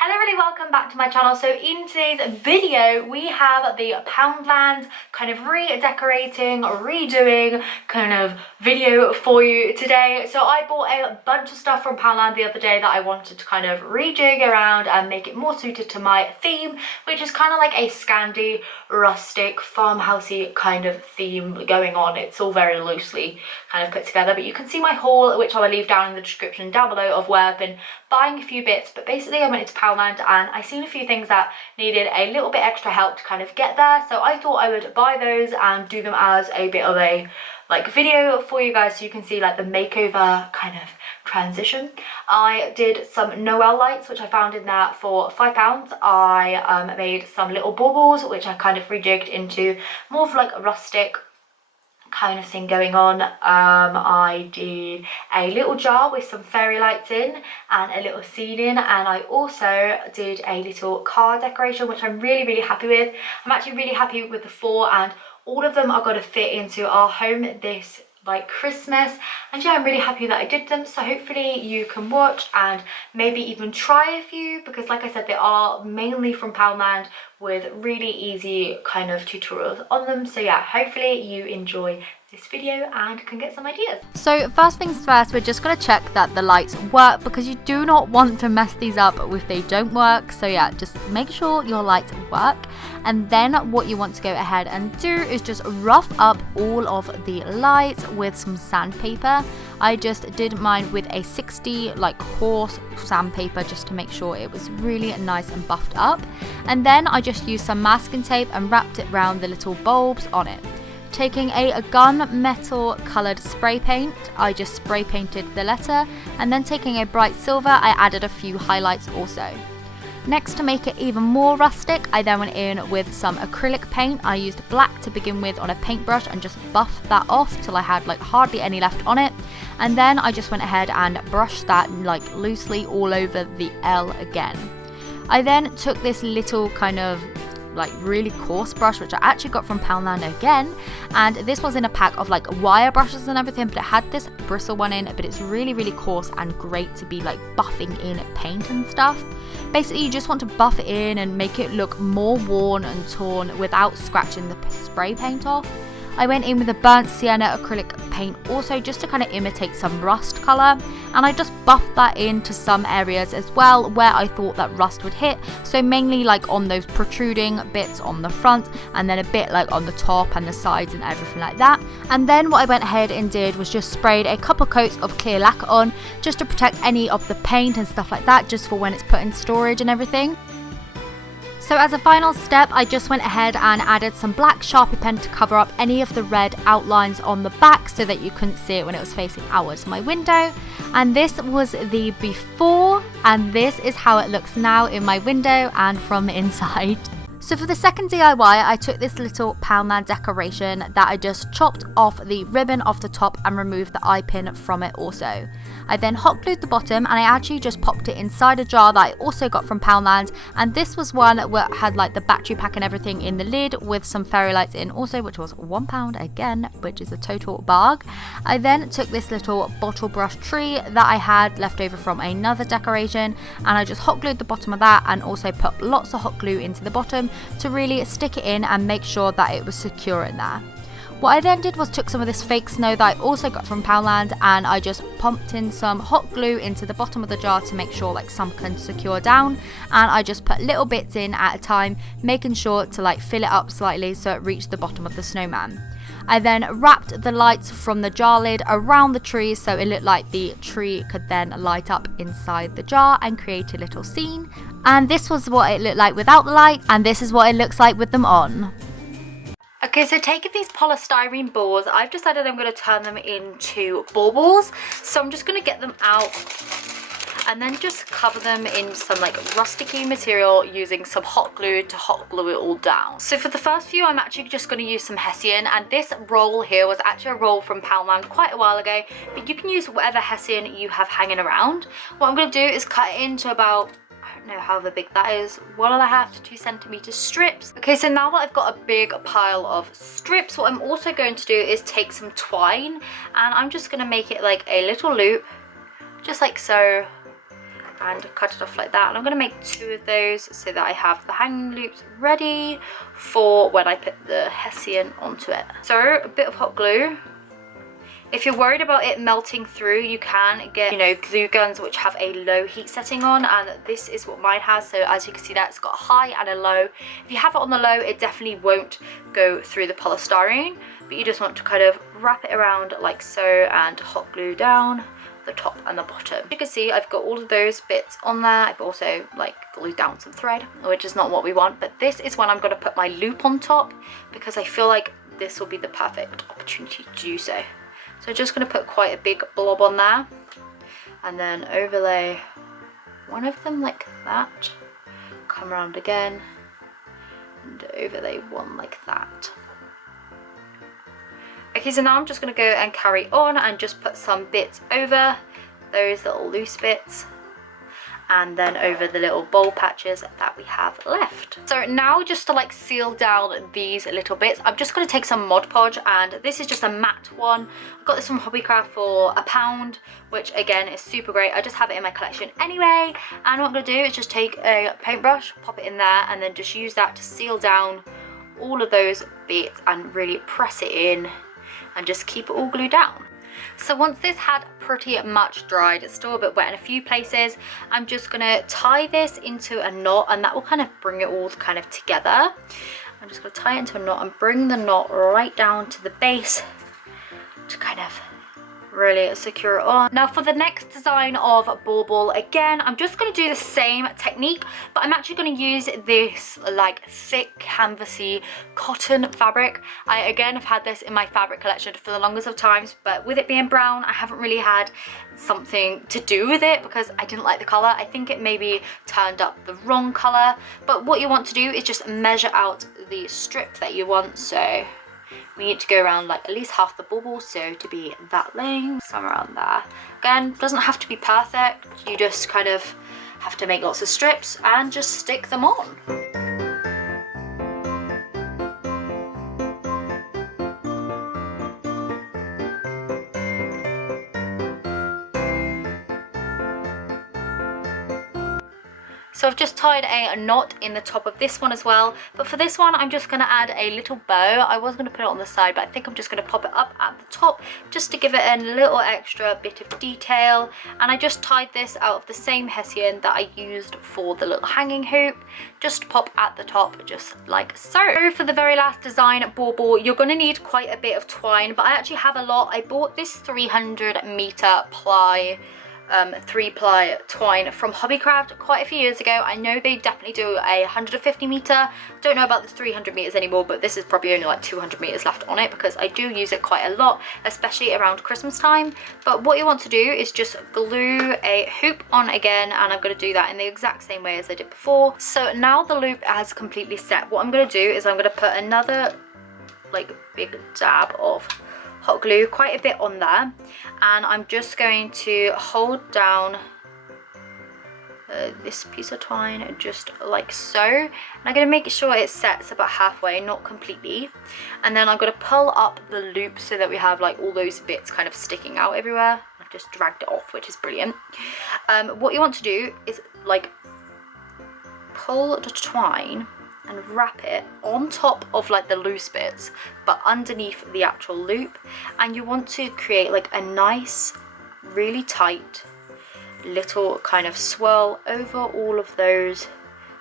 Hello, really welcome back to my channel. So in today's video we have the Poundland kind of redecorating, redoing kind of video for you today. So I bought a bunch of stuff from Poundland the other day that I wanted to kind of rejig around and make it more suited to my theme, which is kind of like a scandi, rustic, farmhousey kind of theme going on. It's all very loosely kind of put together, but you can see my haul, which I will leave down in the description down below, of where I've been buying a few bits. But basically I went into Poundland and I seen a few things that needed a little bit extra help to kind of get there, so I thought I would buy those and do them as a bit of a like video for you guys, so you can see like the makeover kind of transition. I did some Noel lights, which I found in there for £5. I made some little baubles, which I kind of rejigged into more of like a rustic kind of thing going on. I did a little jar with some fairy lights in and a little ceiling, and I also did a little car decoration, which I'm really happy with. I'm actually really happy with the four, and all of them are going to fit into our home this like Christmas, and yeah, I'm really happy that I did them. So hopefully you can watch and maybe even try a few, because like I said, they are mainly from Poundland with really easy kind of tutorials on them. So yeah, hopefully you enjoy this video and can get some ideas. So first things first, we're just going to check that the lights work, because you do not want to mess these up if they don't work. So yeah, just make sure your lights work, and then what you want to go ahead and do is just rough up all of the lights with some sandpaper. I just did mine with a 60 like coarse sandpaper, just to make sure it was really nice and buffed up, and then I just used some masking tape and wrapped it around the little bulbs on it. Taking a gunmetal coloured spray paint, I just spray painted the letter, and then taking a bright silver, I added a few highlights also. Next, to make it even more rustic, I then went in with some acrylic paint. I used black to begin with on a paintbrush and just buffed that off till I had like hardly any left on it, and then I just went ahead and brushed that like loosely all over the L again. I then took this little kind of like really coarse brush, which I actually got from Poundland again, and this was in a pack of like wire brushes and everything, but it had this bristle one in, but it's really coarse and great to be like buffing in paint and stuff. Basically you just want to buff it in and make it look more worn and torn without scratching the spray paint off. I went in with a burnt sienna acrylic paint also, just to kind of imitate some rust colour, and I just buffed that into some areas as well where I thought that rust would hit, so mainly like on those protruding bits on the front, and then a bit like on the top and the sides and everything like that. And then what I went ahead and did was just sprayed a couple coats of clear lacquer on, just to protect any of the paint and stuff like that, just for when it's put in storage and everything. So as a final step, I just went ahead and added some black Sharpie pen to cover up any of the red outlines on the back, so that you couldn't see it when it was facing outwards my window. And this was the before, and this is how it looks now in my window and from the inside. So for the second DIY, I took this little Poundland decoration that I just chopped off the ribbon off the top and removed the eye pin from it also. I then hot glued the bottom, and I actually just popped it inside a jar that I also got from Poundland, and this was one that had like the battery pack and everything in the lid with some fairy lights in also, which was £1 again, which is a total barg. I then took this little bottle brush tree that I had left over from another decoration, and I just hot glued the bottom of that, and also put lots of hot glue into the bottom to really stick it in and make sure that it was secure in there. What I then did was took some of this fake snow that I also got from Poundland, and I just pumped in some hot glue into the bottom of the jar to make sure like some can secure down, and I just put little bits in at a time, making sure to like fill it up slightly so it reached the bottom of the snowman. I then wrapped the lights from the jar lid around the tree, so it looked like the tree could then light up inside the jar and create a little scene. And this was what it looked like without the lights, and this is what it looks like with them on. Okay, so taking these polystyrene balls, I've decided I'm going to turn them into baubles. So I'm just going to get them out and then just cover them in some like rusticy material using some hot glue to hot glue it all down. So for the first few, I'm actually just going to use some Hessian, and this roll here was actually a roll from Poundland quite a while ago, but you can use whatever Hessian you have hanging around. What I'm going to do is cut it into about, I don't know however big that is, 1.5 to 2 centimeter strips. Okay, so now that I've got a big pile of strips, what I'm also going to do is take some twine, and I'm just going to make it like a little loop, just like so, and cut it off like that. And I'm going to make 2 of those so that I have the hanging loops ready for when I put the hessian onto it. So a bit of hot glue. If you're worried about it melting through, you can get, you know, glue guns which have a low heat setting on, and this is what mine has. So as you can see, that's got a high and a low. If you have it on the low, it definitely won't go through the polystyrene, but you just want to kind of wrap it around like so and hot glue down the top and the bottom. You can see I've got all of those bits on there. I've also like glued down some thread, which is not what we want, but this is when I'm going to put my loop on top, because I feel like this will be the perfect opportunity to do so. So I'm just going to put quite a big blob on there and then overlay one of them like that, come around again and overlay one like that. Okay, so now I'm just going to go and carry on and just put some bits over those little loose bits and then over the little bowl patches that we have left. So now just to like seal down these little bits, I'm just going to take some Mod Podge, and this is just a matte one. I got this from Hobbycraft for £1, which again is super great. I just have it in my collection anyway, and what I'm going to do is just take a paintbrush, pop it in there, and then just use that to seal down all of those bits and really press it in and just keep it all glued down. So once this had pretty much dried, it's still a bit wet in a few places, I'm just going to tie this into a knot, and that will kind of bring it all kind of together. I'm just going to tie it into a knot and bring the knot right down to the base to kind of really secure it on. Now for the next design of bauble, again I'm just going to do the same technique, but I'm actually going to use this like thick canvasy cotton fabric. I again have had this in my fabric collection for the longest of times, but with it being brown I haven't really had something to do with it because I didn't like the colour. I think it maybe turned up the wrong colour, but what you want to do is just measure out the strip that you want. So we need to go around like at least half the bauble, so to be that length, somewhere around there. Again, doesn't have to be perfect, you just kind of have to make lots of strips and just stick them on. So I've just tied a knot in the top of this one as well, but for this one I'm just going to add a little bow. I was going to put it on the side, but I think I'm just going to pop it up at the top just to give it a little extra bit of detail. And I just tied this out of the same hessian that I used for the little hanging hoop, just to pop at the top just like so. So for the very last design bauble, you're going to need quite a bit of twine, but I actually have a lot. I bought this 300 meter ply 3-ply twine from Hobbycraft quite a few years ago. I know they definitely do a 150 meter. Don't know about the 300 meters anymore, but this is probably only like 200 meters left on it because I do use it quite a lot, especially around Christmas time. But what you want to do is just glue a hoop on again, and I'm going to do that in the exact same way as I did before. So now the loop has completely set. What I'm going to do is I'm going to put another like big dab of hot glue, quite a bit on there, and I'm just going to hold down this piece of twine just like so, and I'm going to make sure it sets about halfway, not completely, and then I'm going to pull up the loop so that we have like all those bits kind of sticking out everywhere. I've just dragged it off, which is brilliant. What you want to do is like pull the twine and wrap it on top of like the loose bits but underneath the actual loop, and you want to create like a nice really tight little kind of swirl over all of those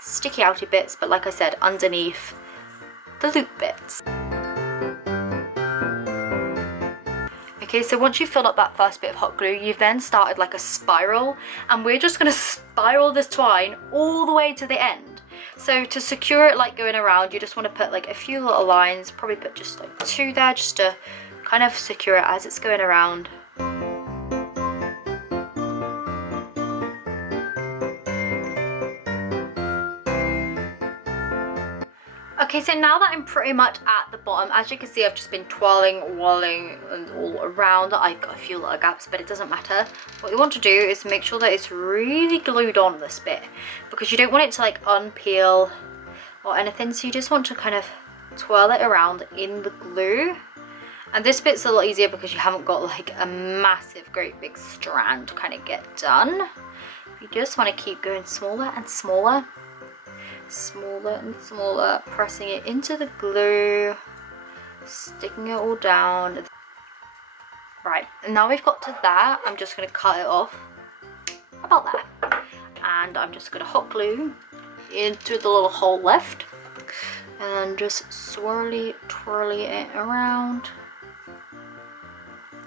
sticky outy bits, but like I said, underneath the loop bits. Okay, so once you've filled up that first bit of hot glue, you've then started like a spiral, and we're just going to spiral this twine all the way to the end. So to secure it like going around, you just want to put like a few little lines, probably put just like 2 there just to kind of secure it as it's going around. Okay, so now that I'm pretty much at the bottom, as you can see, I've just been twirling, whirling and all around. I've got a few little gaps, but it doesn't matter. What you want to do is make sure that it's really glued on this bit, because you don't want it to like unpeel or anything. So you just want to kind of twirl it around in the glue. And this bit's a lot easier because you haven't got like a massive, great big strand to kind of get done. You just want to keep going smaller and smaller, smaller and smaller, pressing it into the glue, sticking it all down. Right, and now we've got to that, I'm just going to cut it off about there, and I'm just going to hot glue into the little hole left, and then just swirly twirly it around.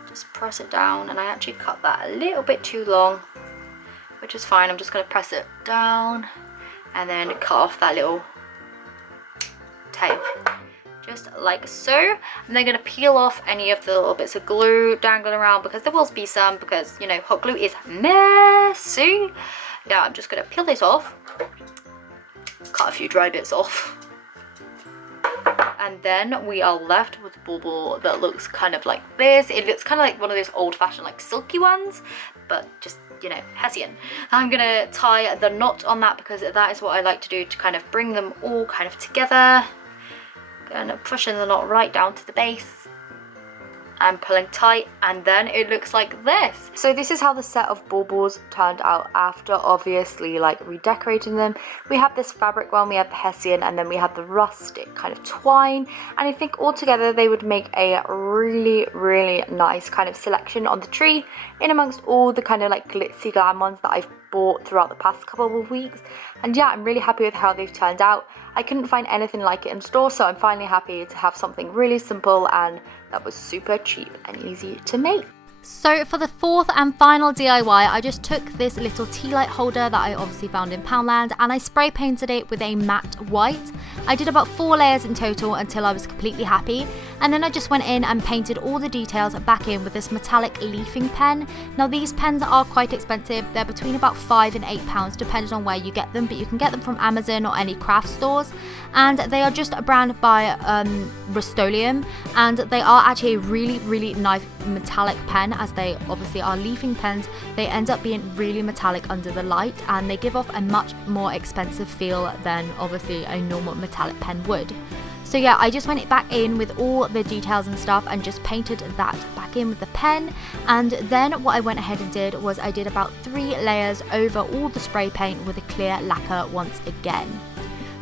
Just press it down, and I actually cut that a little bit too long, which is fine. I'm just going to press it down and then cut off that little tail, just like so. And then going to peel off any of the little bits of glue dangling around, because there will be some, because you know hot glue is messy. Yeah, I'm just going to peel this off, cut a few dry bits off, and then we are left with a bauble that looks kind of like this. It looks kind of like one of those old-fashioned like silky ones, but just, you know, Hessian. I'm gonna tie the knot on that, because that is what I like to do to kind of bring them all kind of together. Gonna pushing the knot right down to the base and pulling tight, and then it looks like this. So this is how the set of baubles turned out after obviously like redecorating them. We have this fabric one, we have the Hessian, and then we have the rustic kind of twine, and I think all together they would make a really nice kind of selection on the tree, in amongst all the kind of like glitzy glam ones that I've bought throughout the past couple of weeks. And yeah, I'm really happy with how they've turned out. I couldn't find anything like it in store, so I'm finally happy to have something really simple and that was super cheap and easy to make. So for the fourth and final DIY, I just took this little Tealight holder that I obviously found in Poundland, and I spray painted it with a matte white. I did about 4 layers in total until I was completely happy, and then I just went in and painted all the details back in with this metallic leafing pen. Now these pens are quite expensive, they're between about £5 and £8 depending on where you get them, but you can get them from Amazon or any craft stores, and they are just a brand by Rustoleum, and they are actually a really nice metallic pen. As they obviously are leafing pens, they end up being really metallic under the light, and they give off a much more expensive feel than obviously a normal metallic pen would. So yeah, I just went back in with all the details and stuff and just painted that back in with the pen. And then what I went ahead and did was I did about 3 layers over all the spray paint with a clear lacquer once again.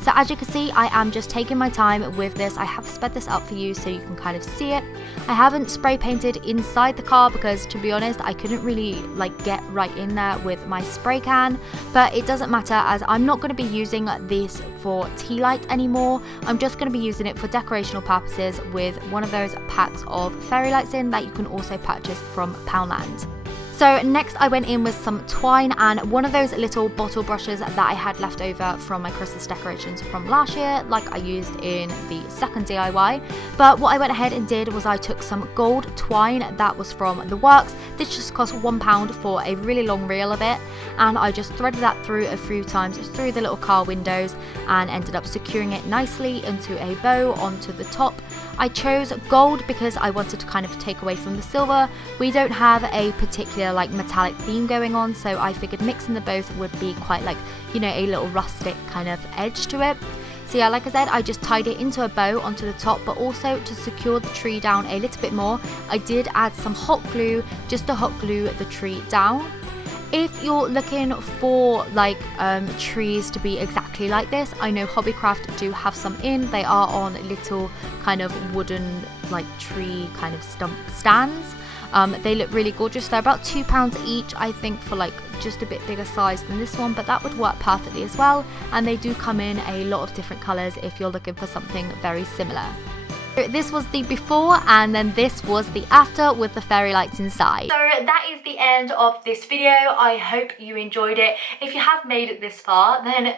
So as you can see, I am just taking my time with this. I have sped this up for you so you can kind of see it. I haven't spray painted inside the car because, to be honest, I couldn't really like get right in there with my spray can, but it doesn't matter as I'm not going to be using this for tea light anymore. I'm just going to be using it for decorational purposes with one of those packs of fairy lights in that you can also purchase from Poundland. So next I went in with some twine and one of those little bottle brushes that I had left over from my Christmas decorations from last year, like I used in the second DIY. But what I went ahead and did was I took some gold twine that was from the works. This just cost £1 for a really long reel of it, and I just threaded that through a few times through the little car windows and ended up securing it nicely into a bow onto the top. I chose gold because I wanted to kind of take away from the silver. We don't have a particular like metallic theme going on, so I figured mixing the both would be quite like, you know, a little rustic kind of edge to it. So yeah, like I said, I just tied it into a bow onto the top, but also to secure the tree down a little bit more, I did add some hot glue just to hot glue the tree down. If you're looking for like trees to be exactly like this, I know Hobbycraft do have some in. They are on little kind of wooden like tree kind of stump stands. They look really gorgeous. They're about £2 each, I think, for like just a bit bigger size than this one, but that would work perfectly as well. And they do come in a lot of different colours if you're looking for something very similar. This was the before and then this was the after with the fairy lights inside. So that is the end of this video. I hope you enjoyed it. If you have made it this far, then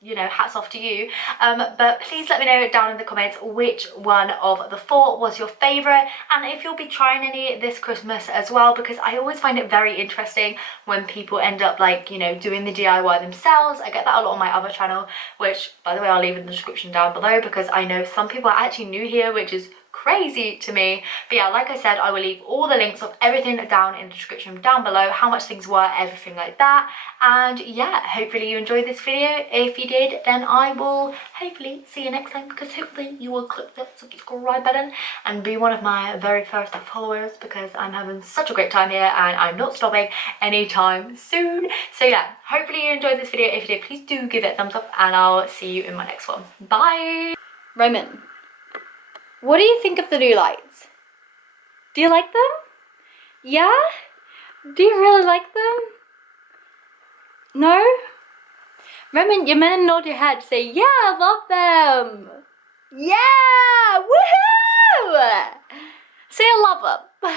you know, hats off to you. But please let me know down in the comments which one of the 4 was your favourite, and if you'll be trying any this Christmas as well, because I always find it very interesting when people end up like, you know, doing the DIY themselves. I get that a lot on my other channel, which by the way I'll leave in the description down below, because I know some people are actually new here, which is crazy to me. But yeah, like I said, I will leave all the links of everything down in the description down below, how much things were, everything like that. And yeah, hopefully you enjoyed this video. If you did, then I will hopefully see you next time, because hopefully you will click that subscribe button and be one of my very first followers, because I'm having such a great time here and I'm not stopping anytime soon. So yeah, hopefully you enjoyed this video. If you did, please do give it a thumbs up and I'll see you in my next one. Bye! Roman, what do you think of the new lights? Do you like them? Yeah? Do you really like them? No? Roman, you're meant to nod your head, say, yeah, I love them. Yeah! Woohoo! Say I love them.